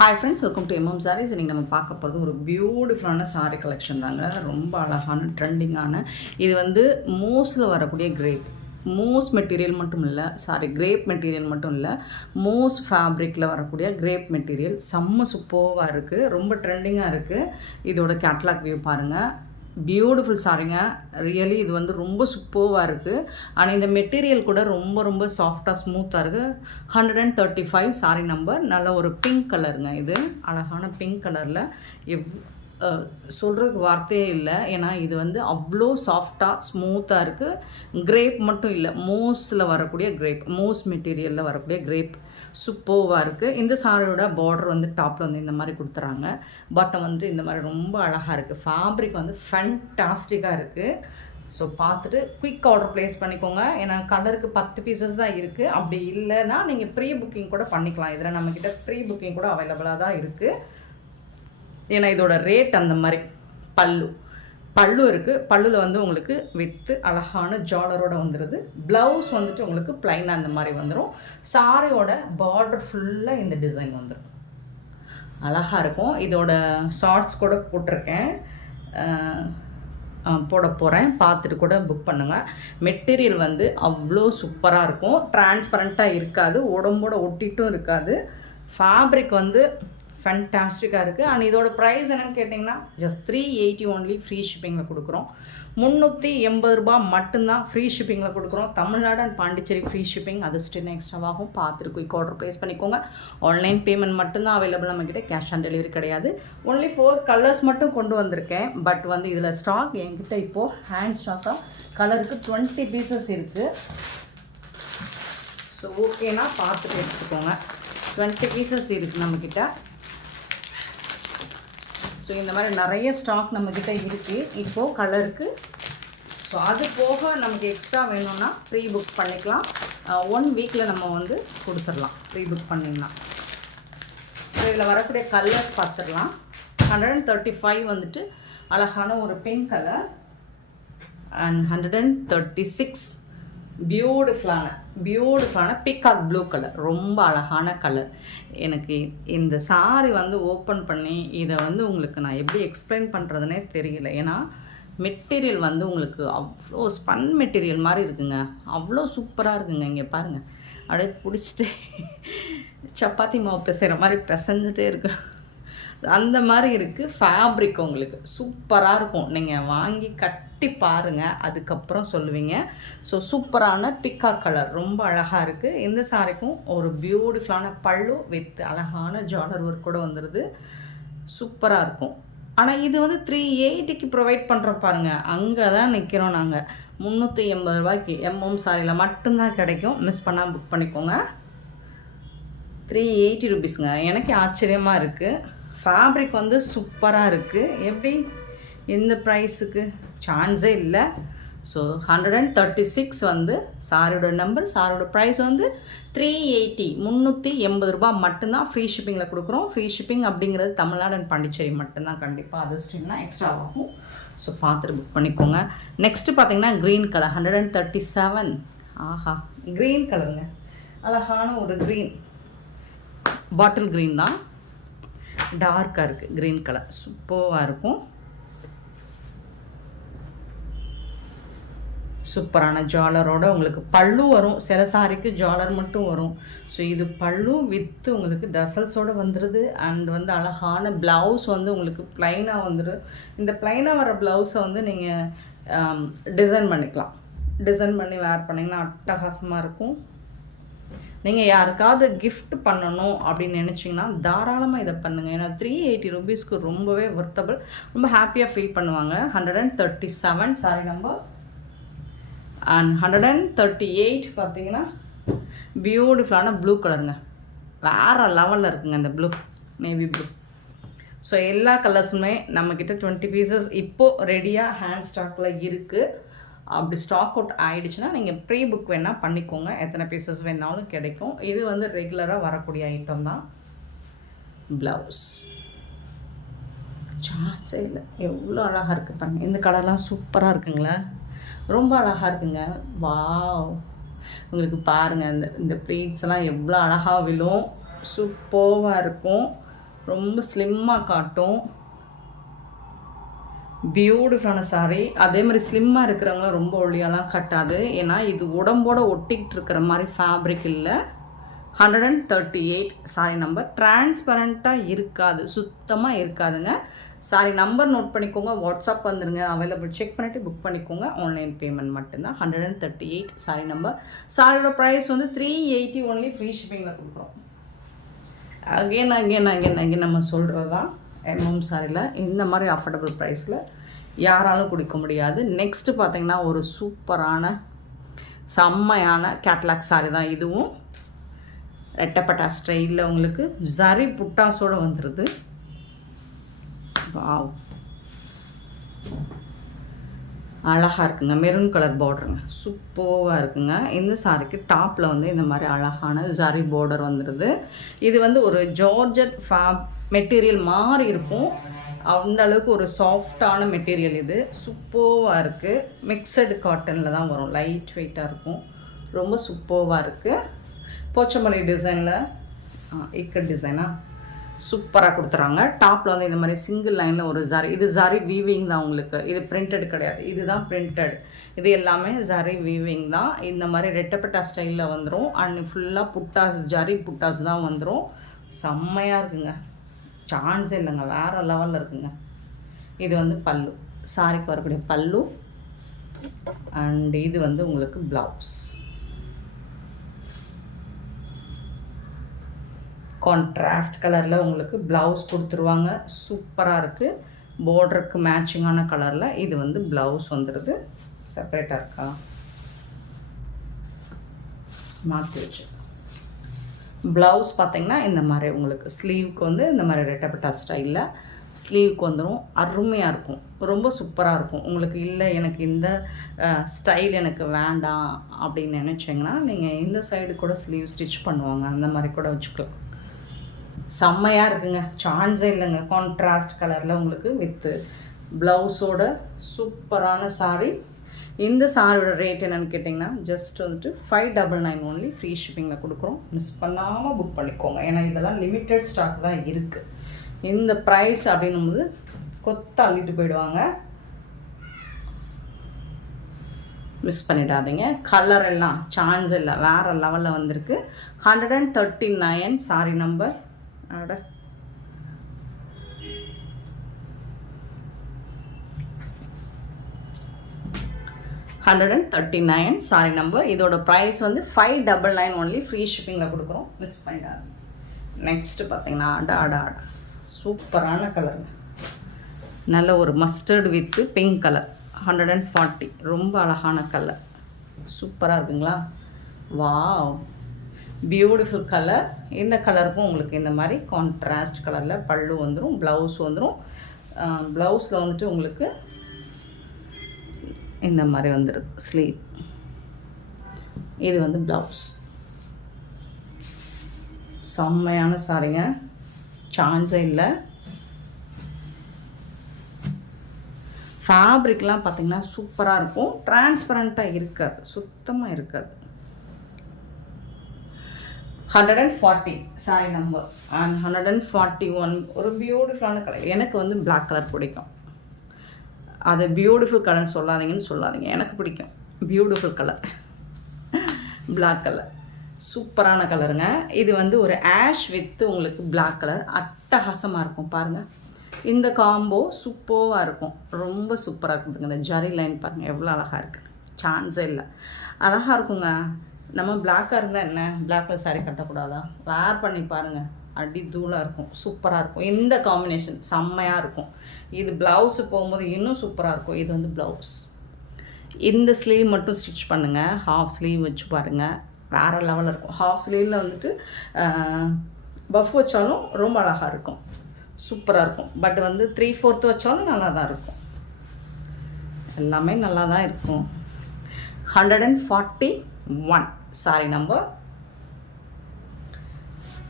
Hi friends, welcome to MM sarees. இன்றைக்கி நம்ம பார்க்க போகிறது ஒரு பியூட்டிஃபுல்லான சாரீ கலெக்ஷன் தாங்க. ரொம்ப அழகான ட்ரெண்டிங்கான இது வந்து மூஸில் வரக்கூடிய கிரேப் மூஸ் மெட்டீரியல் மட்டும் இல்லை, கிரேப் மெட்டீரியல் மட்டும் இல்லை, மூஸ் ஃபேப்ரிக்கில் வரக்கூடிய கிரேப் மெட்டீரியல் செம்ம சூப்பராக இருக்குது. ரொம்ப ட்ரெண்டிங்காக இருக்குது. இதோட கேட்லாக் வியூ பாருங்கள். பியூட்டிஃபுல் சாரிங்க. ரியலி இது வந்து ரொம்ப சூப்பராக இருக்குது. ஆனால் இந்த மெட்டீரியல் கூட ரொம்ப ரொம்ப சாஃப்டாக ஸ்மூத்தாக இருக்குது. 135 சாரி நம்பர். நல்ல ஒரு பிங்க் கலருங்க. இது அழகான பிங்க் கலரில் சொல்கிறதுக்கு வார்த்தையே இல்லை. ஏன்னா இது வந்து அவ்வளோ சாஃப்டாக ஸ்மூத்தாக இருக்குது. கிரேப் மட்டும் இல்லை, மூஸில் வரக்கூடிய கிரேப், மூஸ் மெட்டீரியலில் வரக்கூடிய கிரேப் சூப்பராக இருக்குது. இந்த சாரியோட பார்டர் வந்து டாப்பில் வந்து இந்த மாதிரி கொடுத்துறாங்க. பட்டன் வந்து இந்த மாதிரி ரொம்ப அழகாக இருக்குது. ஃபேப்ரிக் வந்து ஃபேன்டாஸ்டிக்காக இருக்குது. ஸோ பார்த்துட்டு குயிக் ஆர்டர் ப்ளேஸ் பண்ணிக்கோங்க. ஏன்னா கலருக்கு 10 பீசஸ் தான் இருக்குது. அப்படி இல்லைன்னா நீங்கள் ப்ரீ புக்கிங் கூட பண்ணிக்கலாம். இதில் நம்மக்கிட்ட ப்ரீ புக்கிங் கூட அவைலபிளாக தான் இருக்குது. ஏன்னா இதோட ரேட் அந்த மாதிரி. பல்லு இருக்குது. பல்லுவில் வந்து உங்களுக்கு வித்து அழகான ஜாலரோட வந்துடுது. ப்ளவுஸ் வந்துட்டு உங்களுக்கு ப்ளைனாக அந்த மாதிரி வந்துடும். சாரியோட பார்டர் ஃபுல்லாக இந்த டிசைன் வந்துடும். அழகாக இருக்கும். இதோட ஷார்ட்ஸ் கூட போட்டிருக்கேன், போட போகிறேன். பார்த்துட்டு கூட புக் பண்ணுங்கள். மெட்டீரியல் வந்து அவ்வளோ சூப்பராக இருக்கும். டிரான்ஸ்பரண்ட்டாக இருக்காது, உடம்போட ஒட்டிட்டும் இருக்காது. ஃபேப்ரிக் வந்து ஃபேன்டாஸ்டிக்காக இருக்குது. அண்ட் இதோட ப்ரைஸ் என்னென்னு கேட்டிங்கன்னா ஜஸ்ட் 380 ஒன்லி. ஃப்ரீ ஷிப்பிங்கில் கொடுக்குறோம். 380 ரூபா மட்டும்தான் ஃப்ரீ ஷிப்பிங்கில் கொடுக்குறோம். Tamil Nadu and Pondicherry free shipping. அது ஸ்டில் எக்ஸ்ட்ராவாகும். பார்த்துட்டு குயிக் ஆர்டர் ப்ளேஸ் பண்ணிக்கோங்க. ஆன்லைன் பேமெண்ட் மட்டும்தான் அவைலபிள் நம்மக்கிட்ட. கேஷ் ஆன் டெலிவரி கிடையாது. ஒன்லி 4 கலர்ஸ் மட்டும் கொண்டு வந்திருக்கேன். பட் வந்து இதில் ஸ்டாக் என்கிட்ட இப்போது ஹேண்ட் ஸ்டாக்காக கலருக்கு 20 பீசஸ் இருக்குது. ஸோ ஓகேனா பார்த்துட்டு எடுத்துக்கோங்க. 20 பீசஸ் இருக்குது நம்மக்கிட்ட. ஸோ இந்த மாதிரி நிறைய ஸ்டாக் நம்மக்கிட்ட இருக்குது இப்போது கலருக்கு. ஸோ அது போக நமக்கு எக்ஸ்ட்ரா வேணும்னா ப்ரீ புக் பண்ணிக்கலாம். 1 வீக்கில் நம்ம வந்து கொடுத்துடலாம் ப்ரீ புக் பண்ணிங்கன்னா. ஸோ இதில் வரக்கூடிய கலர்ஸ் பார்த்துடலாம். 135 வந்துட்டு அழகான ஒரு பிங்க் கலர். அண்ட் 136 பியூட்டிஃபுல்லான பீகாக் ப்ளூ கலர். ரொம்ப அழகான கலர். எனக்கு இந்த சாரி வந்து ஓப்பன் பண்ணி இதை வந்து உங்களுக்கு நான் எப்படி எக்ஸ்பிளைன் பண்ணுறதுனே தெரியல. ஏன்னா மெட்டீரியல் வந்து உங்களுக்கு அவ்வளோ ஸ்பன் மெட்டீரியல் மாதிரி இருக்குங்க. அவ்வளோ சூப்பராக இருக்குங்க. இங்கே பாருங்கள், அப்படியே பிடிச்சிட்டு சப்பாத்தி மாவு பிசைகிற மாதிரி பிசைஞ்சிட்டே இருக்கு. அந்த மாதிரி இருக்குது. ஃபேப்ரிக் உங்களுக்கு சூப்பராக இருக்கும். நீங்கள் வாங்கி கட்டி பாருங்கள், அதுக்கப்புறம் சொல்லுவீங்க. ஸோ சூப்பரான பிக்கா கலர் ரொம்ப அழகாக இருக்குது. இந்த சாரிக்கும் ஒரு பியூட்டிஃபுல்லான பல்லு வித் அழகான ஜாலர் ஒர்க் கூட வந்துடுது. சூப்பராக இருக்கும். ஆனால் இது வந்து 380க்கு ப்ரொவைட் பண்ணுறோம் பாருங்கள். அங்கே தான் நிற்கிறோம் நாங்கள். 380 ரூபாய்க்கு எம்எம் சாரியில் மட்டும்தான் கிடைக்கும். மிஸ் பண்ணால் புக் பண்ணிக்கோங்க. 380 ருபீஸுங்க. எனக்கு ஆச்சரியமாக இருக்குது. ஃபேப்ரிக் வந்து சூப்பராக இருக்குது. எப்படி எந்த ப்ரைஸுக்கு சான்ஸே இல்லை. ஸோ 136 வந்து சாரியோட நம்பர். சாரியோட ப்ரைஸ் வந்து 380 ரூபா மட்டும்தான். ஃப்ரீ ஷிப்பிங்கில் கொடுக்குறோம். ஃப்ரீ ஷிப்பிங் அப்படிங்கிறது தமிழ்நாடு அண்ட் பாண்டிச்சேரி மட்டும்தான். கண்டிப்பாக அது ஸ்ட்ரீம்னா எக்ஸ்ட்ரா ஆகும். ஸோ பார்த்துட்டு புக் பண்ணிக்கோங்க. நெக்ஸ்ட்டு பார்த்தீங்கன்னா க்ரீன் கலர் 137. ஆஹா, க்ரீன் கலருங்க. அழகான ஒரு க்ரீன், பாட்டில் க்ரீன் தான், டார்க்காக இருக்குது. க்ரீன் கலர் சூப்பராக இருக்கும். சூப்பரான ஜாலரோட உங்களுக்கு பல்லு வரும். சில சாரிக்கு ஜாலர் மட்டும் வரும். ஸோ இது பல்லு வித்து உங்களுக்கு தசல்ஸோடு வந்துடுது. அண்ட் வந்து அழகான ப்ளவுஸ் வந்து உங்களுக்கு ப்ளைனாக வந்துடும். இந்த ப்ளைனாக வர ப்ளவுஸை வந்து நீங்கள் டிசைன் பண்ணிக்கலாம். டிசைன் பண்ணி வேர் பண்ணிங்கன்னா அட்டகாசமாக இருக்கும். நீங்கள் யாருக்காவது கிஃப்ட் பண்ணணும் அப்படின்னு நினச்சிங்கன்னா தாராளமாக இதை பண்ணுங்கள். ஏன்னா 380 ருபீஸ்க்கு ரொம்பவே ஒர்த்தபிள். ரொம்ப ஹாப்பியாக ஃபீல் பண்ணுவாங்க. 137 சாரி நம்பர். அண்ட் 138 பார்த்தீங்கன்னா பியூட்டிஃபுல்லான ப்ளூ கலருங்க. வேறு லெவலில் இருக்குங்க இந்த ப்ளூ, நேவி ப்ளூ. ஸோ எல்லா கலர்ஸுமே நம்மக்கிட்ட 20 பீசஸ் இப்போது ரெடியாக ஹேண்ட் ஸ்டாக்கில் இருக்குது. அப்படி ஸ்டாக் அவுட் ஆகிடுச்சுன்னா நீங்கள் ப்ரீ புக் வேணால் பண்ணிக்கோங்க. எத்தனை பீசஸ் வேணாலும் கிடைக்கும். இது வந்து ரெகுலராக வரக்கூடிய ஐட்டம் தான். ப்ளவுஸ் சான்ஸே இல்லை. எவ்வளோ அழகாக இருக்குது பாருங்கள். இந்த கலர்லாம் சூப்பராக இருக்குங்களே, ரொம்ப அழகாக இருக்குங்க. வாவ், உங்களுக்கு பாருங்கள் இந்த ப்ளீட்ஸ் எல்லாம் எவ்வளோ அழகாக விழும். சூப்பராக இருக்கும். ரொம்ப ஸ்லிம்மாக காட்டும். பியூட்டிஃபுல்லான சாரீ. அதே மாதிரி ஸ்லிம்மாக இருக்கிறவங்களும் ரொம்ப ஒல்லியாலாம் கட்டாது. ஏன்னா இது உடம்போட ஒட்டிக்கிட்டு இருக்கிற மாதிரி ஃபேப்ரிக் இல்லை. 138 சாரி நம்பர். டிரான்ஸ்பரண்ட்டாக இருக்காது, சுத்தமாக இருக்காதுங்க. சாரி நம்பர் நோட் பண்ணிக்கோங்க. வாட்ஸ்அப் வந்துடுங்க. அவைலபிள் செக் பண்ணிவிட்டு புக் பண்ணிக்கோங்க. ஆன்லைன் பேமெண்ட் மட்டும்தான். 138 சாரி நம்பர். சாரியோட ப்ரைஸ் வந்து 380 ஒன்லி. ஃப்ரீ ஷிப்பிங்கில் கொடுக்குறோம். அகேன் நம்ம சொல்கிறது தான் எம்எம் சாரியில் இந்த மாதிரி அஃபோர்டபுள் ப்ரைஸில் யாராலும் கொடுக்க முடியாது. நெக்ஸ்ட்டு பார்த்திங்கன்னா ஒரு சூப்பரான செம்மையான கேட்லாக் சாரி தான் இதுவும். ரெட்டப்பட்டா ஸ்டைலில் உங்களுக்கு ஜரி புட்டாஸோடு வந்துடுது. வாவ், அழகாக இருக்குங்க. மெரூன் கலர் பார்டருங்க, சூப்பராக இருக்குங்க. இந்த சாரிக்கு டாப்பில் வந்து இந்த மாதிரி அழகான ஜரி பார்டர் வந்துடுது. இது வந்து ஒரு ஜார்ஜட் மெட்டீரியல் மாதிரி இருக்கும். அந்த அளவுக்கு ஒரு சாஃப்டான மெட்டீரியல் இது. சூப்பராக இருக்குது. மிக்சடு காட்டனில் தான் வரும். லைட் வெயிட்டாக இருக்கும். ரொம்ப சூப்பராக இருக்குது. போச்சமல்லி டிசைனில் இக்கட் டிசைனாக சூப்பராக கொடுத்துறாங்க. டாப்பில் வந்து இந்த மாதிரி சிங்கிள் லைனில் ஒரு ஜரி. இது ஜரி வீவிங் தான் உங்களுக்கு. இது பிரிண்டட் கிடையாது, இதுதான் பிரிண்டட். இது எல்லாமே ஜரி வீவிங் தான். இந்த மாதிரி ரெட்டப்பட்டா ஸ்டைலில் வந்துடும். அண்ட் ஃபுல்லாக புட்டாஸ், ஜரி புட்டாஸ் தான் வந்துடும். செம்மையாக இருக்குங்க. சான்ஸே இல்லைங்க, வேறு லெவலில் இருக்குங்க. இது வந்து பல்லு, சாரிக்கு வரக்கூடிய பல்லு. அண்ட் இது வந்து உங்களுக்கு ப்ளவுஸ். கான்ட்ராஸ்ட் கலரில் உங்களுக்கு ப்ளவுஸ் கொடுத்துருவாங்க. சூப்பராக இருக்குது. பார்டருக்கு மேட்சிங்கான கலரில் இது வந்து ப்ளவுஸ் வந்துடுது. செப்பரேட்டாக இருக்கா மாற்றி வச்சு. ப்ளவுஸ் பார்த்திங்கன்னா இந்த மாதிரி உங்களுக்கு ஸ்லீவுக்கு வந்து இந்த மாதிரி ரெட்டப்பட்டா ஸ்டைலில் ஸ்லீவுக்கு வந்துடும். அருமையாக இருக்கும், ரொம்ப சூப்பராக இருக்கும். உங்களுக்கு இல்லை எனக்கு இந்த ஸ்டைல் எனக்கு வேண்டாம் அப்படின்னு நினச்சிங்கன்னா நீங்கள் இந்த சைடு கூட ஸ்லீவ் ஸ்டிச் பண்ணுவாங்க, அந்த மாதிரி கூட வச்சுக்கலாம். செம்மையாக இருக்குங்க, சான்ஸே இல்லைங்க. கான்ட்ராஸ்ட் கலரில் உங்களுக்கு வித்து ப்ளவுஸோட சூப்பரான சாரீ. இந்த சாரியோட ரேட் என்னென்னு கேட்டிங்கன்னா ஜஸ்ட் வந்துட்டு 599 ஒன்லி. ஃப்ரீ ஷிப்பிங்கில் கொடுக்குறோம். மிஸ் பண்ணாமல் புக் பண்ணிக்கோங்க. ஏன்னா இதெல்லாம் லிமிட்டட் ஸ்டாக் தான் இருக்குது. இந்த ப்ரைஸ் அப்படின்னும்போது கொத்த அள்ளிட்டு போயிடுவாங்க. மிஸ் பண்ணிடாதீங்க. கலர் எல்லாம் சான்ஸ் இல்லை, வேறு லெவலில் வந்திருக்கு. 139 சாரி நம்பர். அட 139 சாரி நம்பர். இதோட ப்ரைஸ் வந்து 599 ஒன்லி. ஃப்ரீ ஷிப்பிங்கில் கொடுக்குறோம். மிஸ் பண்ணிடாது. நெக்ஸ்ட்டு பார்த்தீங்கன்னா அடா சூப்பரான கலர். நல்ல ஒரு மஸ்டர்டு வித்து பிங்க் கலர். 140. ரொம்ப அழகான கலர். சூப்பராக இருக்குங்களா? Wow, beautiful colour. இந்த கலருக்கும் உங்களுக்கு இந்த மாதிரி கான்ட்ராஸ்ட் கலரில் பல்லு வந்துடும், ப்ளவுஸ் வந்துடும். ப்ளவுஸில் வந்துட்டு உங்களுக்கு இந்த மாதிரி வந்துடுது ஸ்லீவ். இது வந்து ப்ளவுஸ். செம்மையான சாரிங்க, சான்ஸே இல்லை. ஃபேப்ரிக்லாம் பார்த்திங்கன்னா சூப்பராக இருக்கும். டிரான்ஸ்பரண்ட்டாக இருக்காது, சுத்தமாக இருக்காது. 140 சாரி நம்பர். அண்ட் 141 ஒரு பியூட்டிஃபுல்லான கலர். எனக்கு வந்து பிளாக் கலர் பிடிக்கும். அதை பியூட்டிஃபுல் கலர்னு சொல்லாதீங்க, எனக்கு பிடிக்கும் பியூட்டிஃபுல் கலர். பிளாக் கலர் சூப்பரான கலருங்க. இது வந்து ஒரு ஆஷ் வித்து உங்களுக்கு பிளாக் கலர். அட்டகாசமாக இருக்கும் பாருங்கள். இந்த காம்போ சூப்பராக இருக்கும், ரொம்ப சூப்பராக இருக்குங்க. இந்த ஜரி லைன் பாருங்கள் எவ்வளோ அழகாக இருக்குது. சான்ஸே இல்லை, அழகாக இருக்குங்க. நம்ம பிளாக்காக இருந்தால் என்ன, பிளாக்கில் சாரி கட்டக்கூடாதா? வேர் பண்ணி பாருங்கள், அடி தூளாக இருக்கும், சூப்பராக இருக்கும். இந்த காம்பினேஷன் செம்மையாக இருக்கும். இது ப்ளவுஸு போகும்போது இன்னும் சூப்பராக இருக்கும். இது வந்து ப்ளவுஸ். இந்த ஸ்லீவ் மட்டும் ஸ்டிச் பண்ணுங்கள், ஹாஃப் ஸ்லீவ் வச்சு பாருங்கள், வேறு லெவலில் இருக்கும். ஹாஃப் ஸ்லீவில் வந்துட்டு பஃப் வச்சாலும் ரொம்ப அழகாக இருக்கும், சூப்பராக இருக்கும். பட் வந்து 3/4 வச்சாலும் நல்லா தான் இருக்கும். எல்லாமே நல்லா தான் இருக்கும். 141 சாரி நம்பர்.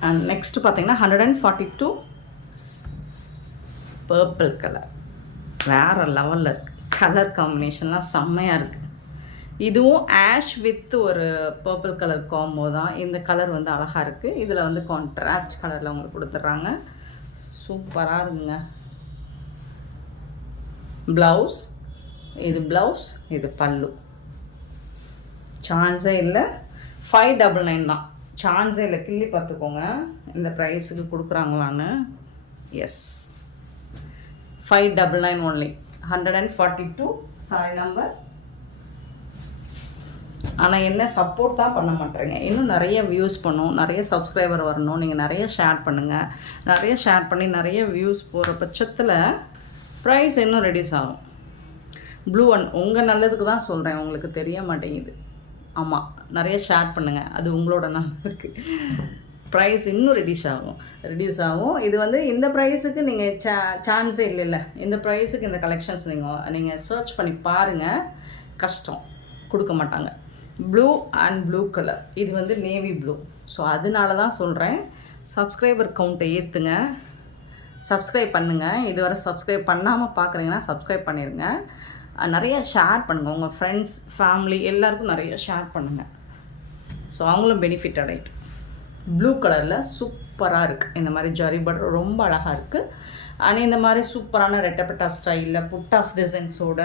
அண்ட் நெக்ஸ்ட்டு பார்த்தீங்கன்னா 142 பர்பிள் கலர். வேறு லெவலில் இருக்குது. கலர் காம்பினேஷன்லாம் செம்மையாக இருக்குது. இதுவும் ஆஷ் வித் ஒரு பர்பிள் கலர் காம்போ தான். இந்த கலர் வந்து அழகாக இருக்குது. இதில் வந்து கான்ட்ராஸ்ட் கலரில் உங்களுக்கு கொடுத்துட்றாங்க. சூப்பராக இருக்குங்க. ப்ளவுஸ், இது ப்ளவுஸ், இது பல்லு. சான்ஸே இல்லை. 599 தான். சான்ஸே இல்லை. கிள்ளி பார்த்துக்கோங்க இந்த ப்ரைஸுக்கு கொடுக்குறாங்களான்னு. Yes, 599 only. 142 sari number. ஆனால் என்ன சப்போர்ட் தான் பண்ண மாட்டேறீங்க. இன்னும் நிறைய வியூஸ் பண்ணும், நிறைய சப்ஸ்கிரைபர் வரணும். நீங்கள் நிறைய ஷேர் பண்ணுங்கள். நிறைய ஷேர் பண்ணி நிறைய வியூஸ் போகிற பட்சத்தில் ப்ரைஸ் இன்னும் ரெடியூஸ் ஆகும். ப்ளூ ஒன் உங்கள் நல்லதுக்கு தான் சொல்கிறேன், உங்களுக்கு தெரிய மாட்டேங்குது. ஆமாம், நிறைய ஷேர் பண்ணுங்கள், அது உங்களோட நல்லதுக்கு. ப்ரைஸ் இன்னும் ரெடியூஸ் ஆகும். இது வந்து இந்த ப்ரைஸுக்கு நீங்கள் சான்ஸே இல்லை. இந்த ப்ரைஸுக்கு இந்த கலெக்ஷன்ஸ் நீங்கள் சர்ச் பண்ணி பாருங்கள். கஷ்டம், கொடுக்க மாட்டாங்க. ப்ளூ அண்ட் ப்ளூ கலர், இது வந்து நேவி ப்ளூ. ஸோ அதனால தான் சொல்கிறேன், சப்ஸ்கிரைபர் கவுண்ட்டை ஏற்றுங்க, சப்ஸ்கிரைப் பண்ணுங்கள். இதுவரை சப்ஸ்கிரைப் பண்ணாமல் பார்க்குறீங்கன்னா சப்ஸ்கிரைப் பண்ணிடுங்க. நிறைய ஷேர் பண்ணுங்கள், உங்கள் ஃப்ரெண்ட்ஸ் ஃபேமிலி எல்லாருக்கும் நிறைய ஷேர் பண்ணுங்கள். ஸோ அவங்களும் பெனிஃபிட் அடையட்டும். ப்ளூ கலரில் சூப்பராக இருக்குது. இந்த மாதிரி ஜரி பார்டர் ரொம்ப அழகாக இருக்குது. ஆனால் இந்த மாதிரி சூப்பரான ரெட்டப்பட்டா ஸ்டைலில் புட்டாஸ் டிசைன்ஸோட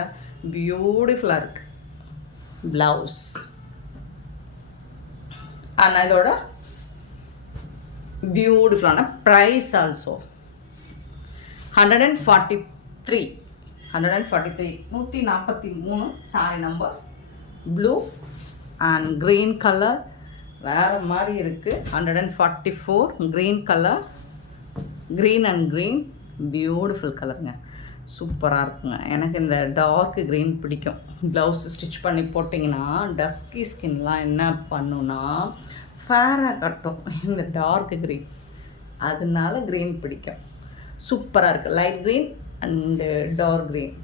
பியூட்டிஃபுல்லாக இருக்குது ப்ளவுஸ். ஆனால் இதோட பியூட்டிஃபுல்லான price also 143 143 saree number. Blue and green colour வேறு மாதிரி இருக்குது. 144 green colour, green and green beautiful கலருங்க. சூப்பராக இருக்குங்க. எனக்கு இந்த டார்க் க்ரீன் பிடிக்கும். ப்ளவுஸ் ஸ்டிச் பண்ணி போட்டிங்கன்னா டஸ்கி ஸ்கின்லாம் என்ன பண்ணுன்னா ஃபேராக கட்டும் இந்த டார்க் க்ரீன். அதனால க்ரீன் பிடிக்கும். சூப்பராக இருக்குது. Light green and dark green.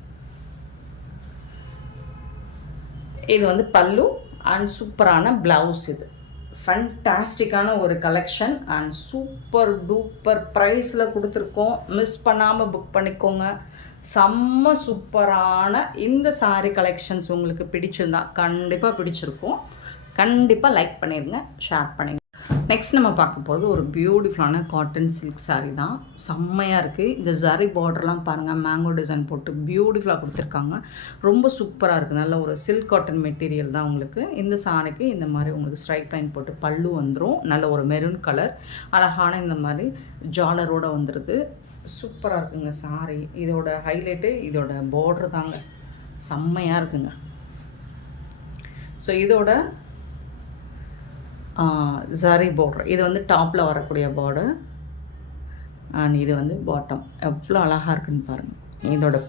இது வந்து பல்லு அண்ட் சூப்பரான ப்ளவுஸ். இது ஃபண்டாஸ்டிக்கான ஒரு கலெக்ஷன் அண்ட் சூப்பர் டூப்பர் ப்ரைஸில் கொடுத்துருக்கோம். மிஸ் பண்ணாமல் புக் பண்ணிக்கோங்க. செம்ம சூப்பரான இந்த சாரீ கலெக்ஷன்ஸ் உங்களுக்கு பிடிச்சிருந்தா கண்டிப்பாக பிடிச்சிருக்கும். கண்டிப்பாக லைக் பண்ணிடுங்க, ஷேர் பண்ணிடுங்க. நெக்ஸ்ட் நம்ம பார்க்க போகிறது ஒரு பியூட்டிஃபுல்லான காட்டன் சில்க் சாரீ தான். செம்மையாக இருக்குது. இந்த ஜரி பார்டர்லாம் பாருங்கள், மேங்கோ டிசைன் போட்டு பியூட்டிஃபுல்லாக கொடுத்துருக்காங்க. ரொம்ப சூப்பராக இருக்குது. நல்ல ஒரு சில்க் காட்டன் மெட்டீரியல் தான் உங்களுக்கு. இந்த சாரிக்கு இந்த மாதிரி உங்களுக்கு ஸ்ட்ரைட் லைன் போட்டு பல்லு வந்துடும். நல்ல ஒரு மெரூன் கலர் அழகான இந்த மாதிரி ஜாலரோடு வந்துடுது. சூப்பராக இருக்குங்க சாரீ. இதோட ஹைலைட்டு இதோட பார்டர் தாங்க, செம்மையாக இருக்குங்க. ஸோ இதோட ஜரி பார்டர், இது வந்து டாப்பில் வரக்கூடிய பார்டர் அண்ட் இது வந்து பாட்டம். எவ்வளோ அழகாக இருக்குன்னு பாருங்கள். இதோட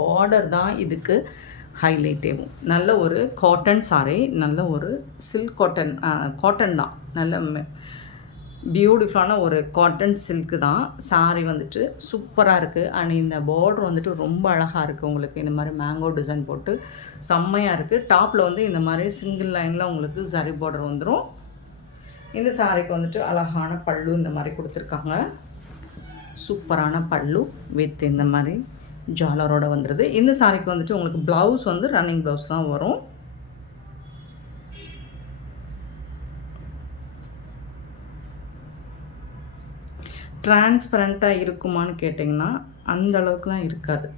பார்டர் தான் இதுக்கு ஹைலைட்டேவும். நல்ல ஒரு காட்டன் சாரீ, நல்ல ஒரு சில்க் காட்டன் தான். நல்ல பியூட்டிஃபுல்லான ஒரு காட்டன் சில்க்கு தான். சாரீ வந்துட்டு சூப்பராக இருக்குது. அண்ட் இந்த பார்டர் வந்துட்டு ரொம்ப அழகாக இருக்குது. உங்களுக்கு இந்த மாதிரி மேங்கோ டிசைன் போட்டு செம்மையாக இருக்குது. டாப்பில் வந்து இந்த மாதிரி சிங்கிள் லைனில் உங்களுக்கு ஜரி பார்டர் வந்துடும். இந்த சாரீக்கு வந்துட்டு அழகான பல்லு இந்த மாதிரி கொடுத்துருக்காங்க. சூப்பரான பல்லு வித் இந்த மாதிரி ஜாலரோட வந்துடுது. இந்த சாரீக்கு வந்துட்டு உங்களுக்கு ப்ளவுஸ் வந்து ரன்னிங் ப்ளவுஸ் தான் வரும். டிரான்ஸ்பரண்ட்டாக இருக்குமான்னு கேட்டிங்கன்னா அந்த அளவுக்குலாம் இருக்காது.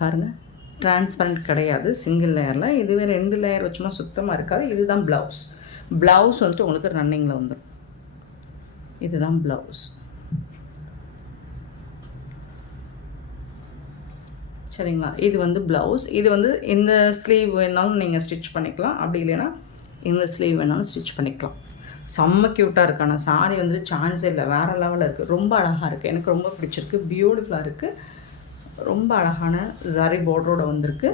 பாருங்கள், டிரான்ஸ்பரண்ட் கிடையாது சிங்கிள் லேயரில். இதுவே 2 லேயர் வச்சோம்னா சுத்தமாக இருக்காது. இதுதான் ப்ளவுஸ். ப்ளவுஸ் வந்துட்டு உங்களுக்கு ரன்னிங்கில் வந்துடும். இதுதான் ப்ளவுஸ். சரிங்களா? இது வந்து ப்ளவுஸ். இது வந்து இந்த ஸ்லீவ் வேணாலும் நீங்கள் ஸ்டிச் பண்ணிக்கலாம், அப்படி இல்லைன்னா இந்த ஸ்லீவ் வேணாலும் ஸ்டிச் பண்ணிக்கலாம். செம்ம க்யூட்டாக இருக்குது. ஆனால் சாரீ வந்து சான்ஸே இல்லை, வேறு லெவலில் இருக்குது. ரொம்ப அழகாக இருக்குது. எனக்கு ரொம்ப பிடிச்சிருக்கு. பியூட்டிஃபுல்லாக இருக்குது. ரொம்ப அழகான ஜரி பார்டரோட வந்திருக்கு.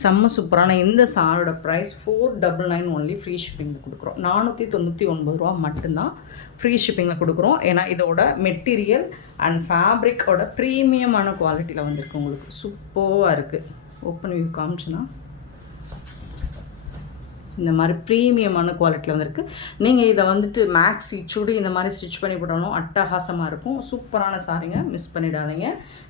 செம்ம சூப்பரான இந்த சாரியோட ப்ரைஸ் 499 ஒன்லி. ஃப்ரீ ஷிப்பிங்கில் கொடுக்குறோம். 499 ரூபா மட்டும்தான் ஃப்ரீ ஷிப்பிங்கில் கொடுக்குறோம். ஏன்னா இதோட மெட்டீரியல் அண்ட் ஃபேப்ரிக்கோட ப்ரீமியமான குவாலிட்டியில் வந்திருக்கு. உங்களுக்கு சூப்பராக இருக்குது. ஓப்பன் வியூ காமிச்சுன்னா இந்த மாதிரி ப்ரீமியமான குவாலிட்டியில் வந்திருக்கு. நீங்கள் இதை வந்துட்டு மேக்ஸி சுடி இந்த மாதிரி ஸ்டிச் பண்ணி போட்டாலும் அட்டகாசமாக இருக்கும். சூப்பரான சாரீங்க, மிஸ் பண்ணிடாதீங்க.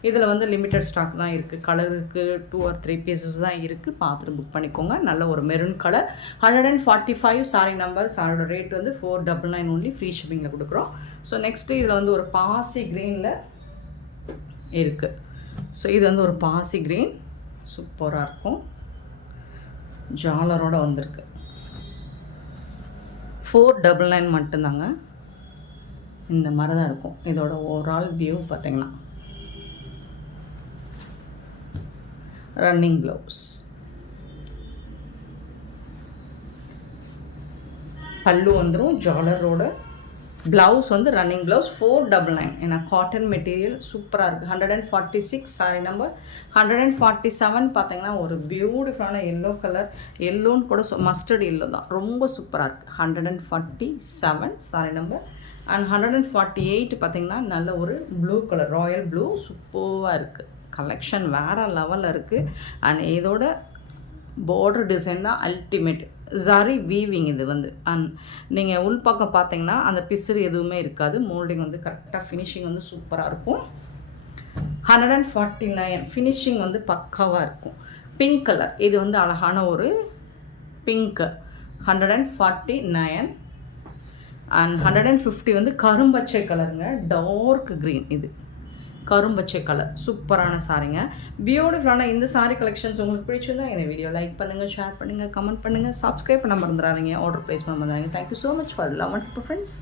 இதில் வந்து லிமிட்டட் ஸ்டாக் தான் இருக்குது. கலருக்கு 2 or 3 பீசஸ் தான் இருக்குது. பார்த்துட்டு புக் பண்ணிக்கோங்க. நல்ல ஒரு மெரூன் கலர், 145 சாரி நம்பர். சாரியோட ரேட் வந்து 499 ஒன்லி, ஃப்ரீ ஷிப்பிங்கில் கொடுக்குறோம். ஸோ நெக்ஸ்ட்டு இதில் வந்து ஒரு பாசி க்ரீனில் இருக்குது. ஸோ இது வந்து ஒரு பாசி க்ரீன், சூப்பராக இருக்கும். ஜாலரோடு வந்திருக்கு. 499 மட்டும்தாங்க. இந்த மாதிரி தான் இருக்கும். இதோட ஓவரால் வியூ பார்த்தீங்கன்னா ரன்னிங் ப்ளவுஸ், பல்லு வந்துடும். ஜாலரோட ப்ளவுஸ் வந்து ரன்னிங் ப்ளவுஸ் 499. ஏன்னா காட்டன் மெட்டீரியல் சூப்பராக இருக்குது. 146 சாரி நம்பர். 147 பார்த்தீங்கன்னா ஒரு பியூட்டிஃபுல்லான எல்லோ கலர், எல்லோன்னு கூட மஸ்டர்ட் எல்லோ தான், ரொம்ப சூப்பராக இருக்குது. 147 சாரி நம்பர். அண்ட் 148 பார்த்தீங்கன்னா நல்ல ஒரு ப்ளூ கலர், ராயல் ப்ளூ, சூப்பராக இருக்குது. கலெக்ஷன் வேறு லெவலில் இருக்குது. அண்ட் இதோட பார்டர் டிசைன் தான் அல்டிமேட். ஜரி வீவிங் இது வந்து. அண்ட் நீங்கள் உள்பக்கம் பார்த்தீங்கன்னா அந்த பிசுறு எதுவுமே இருக்காது. மோல்டிங் வந்து கரெக்டாக, ஃபினிஷிங் வந்து சூப்பராக இருக்கும். 149 ஃபினிஷிங் வந்து பக்காவாக இருக்கும். பிங்க் கலர், இது வந்து அழகான ஒரு பிங்க்கு. 149. அண்ட் 150 வந்து கரும்பச்சை கலருங்க, டார்க் க்ரீன். இது கரும்பச்சை கலர், சூப்பரான சாரிங்க. பியூட்டிஃபுல்லான இந்த சாரி கலெக்ஷன்ஸ் உங்களுக்கு பிடிச்சிருந்தா இந்த வீடியோ லைக் பண்ணுங்கள், ஷேர் பண்ணுங்கள், கமெண்ட் பண்ணுங்கள், சப்ஸ்கிரைப் பண்ண மறந்துடாதீங்க, ஆர்டர் ப்ளேஸ் பண்ண மறந்துடாதீங்க. Thank you so much for love and support friends.